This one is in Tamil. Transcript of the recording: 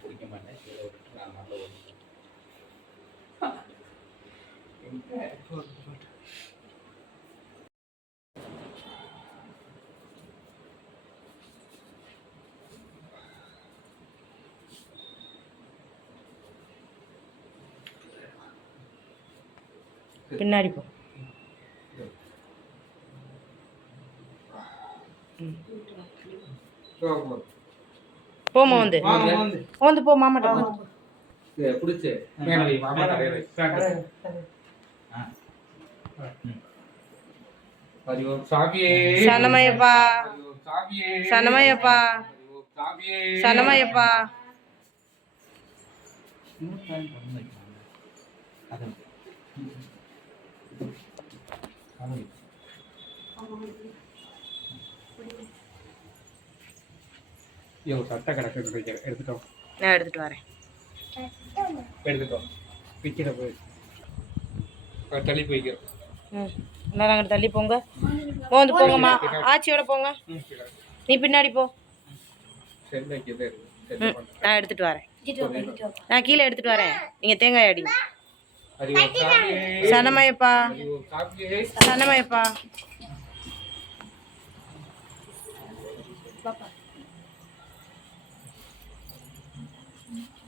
பிடிக்க மாட்டேன் நான் நல்ல ஓடுறேன் பின்னாடி போ. போமா வந்து. வந்து போ மாமாட்ட பிடிச்சு. சனமயப்பா. சனமயப்பா. சனமயப்பா. இன்னும் ஐயோ சட்டை கிடக்கு நினைக்கிறேன் எடுத்துட்டோம் நான் எடுத்துட்டு வரேன். எடுத்துட்டோம் விற்கிற போய் தள்ளி போய்க்கிறோம் ம். அங்கிட்டு தள்ளி போங்க. போந்து போங்கம்மா. ஆச்சியோட போங்க. நீ பின்னாடி போ. நான் எடுத்துட்டு வரேன். நான் கீழே எடுத்துட்டு வரேன். நீங்க தேங்காய் அடிங்க சாமியே சனமயப்பா. சனமயப்பா. பாப்பா. Mm-hmm.